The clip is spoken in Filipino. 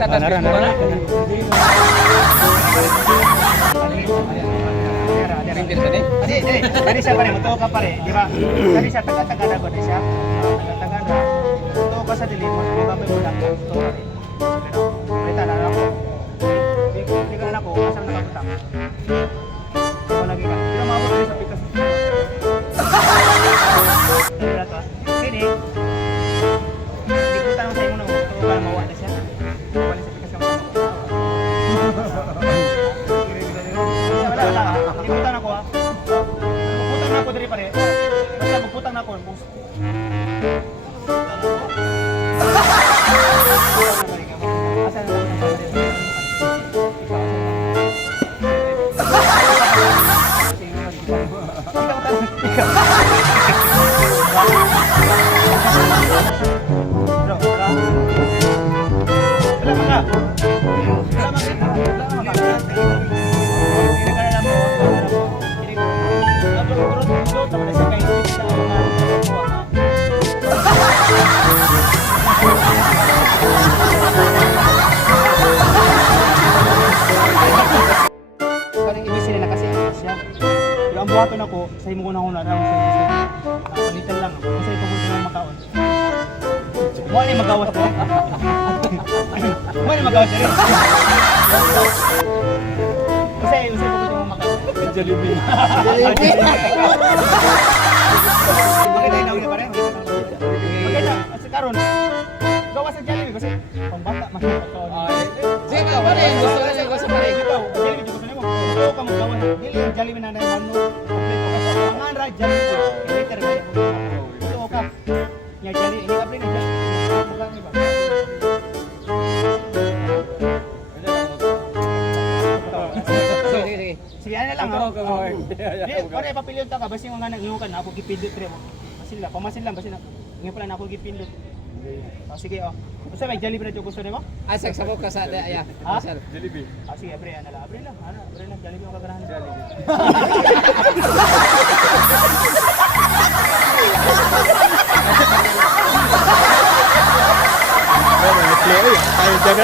tatas Facebook ka na. Tadi siya pare, mutuo ka pare, di ba? Tadi siya taga-taga na siya. Taga-taga na. Mutuo ka sa dili mo, di ba may budak ka? Mutuo ka rin. Kita na ako. Hindi ka na ako, asang nakabutak. Diba lagi ka? Di na maabot rin sa pikas. Kini, hindi ko tanong sa imo na mutuo ka na mawa na siya. Wala sa pikas ka mo. Limutan ako ha. Magputang na ako diri pare. Basta magputang na ako. Asa na ang buhaton ako sa imo ko na una na sa gusto. Palitan lang ako. Kasi ito gusto ng makaon. Mo ni magawas ko. Mo ni magawas rin. Kasi gusto ng makaon. Jollibee. Jollibee. Bakit ay daw ni pare? Bakit na? Sa karon. Gawas sa Jollibee kasi pambata man makaon. Sige ka pare, gusto na ko sa pare. Jollibee gusto nimo. Gusto ka magawas. Dili Jollibee na naman mo. Pangan ra Jollibee. Liter ba yan? Gusto ka. Ya Jollibee ini kapre ni Jollibee. Iba. Sige, ano lang ako. Di, pare papilyon ta ka basi nga naglukan ako gipindot re mo. Masila, pamasin lang basi na. Ngayon pala na ako gipindot. Sige oh. Usa may Jollibee na gusto nimo? Asag sa ka sa aya. Asal. Jollibee. Sige, pre, ano lang. Pre lang. Ano, pre lang Jollibee ang kaganahan. Jollibee. Tayo dyan,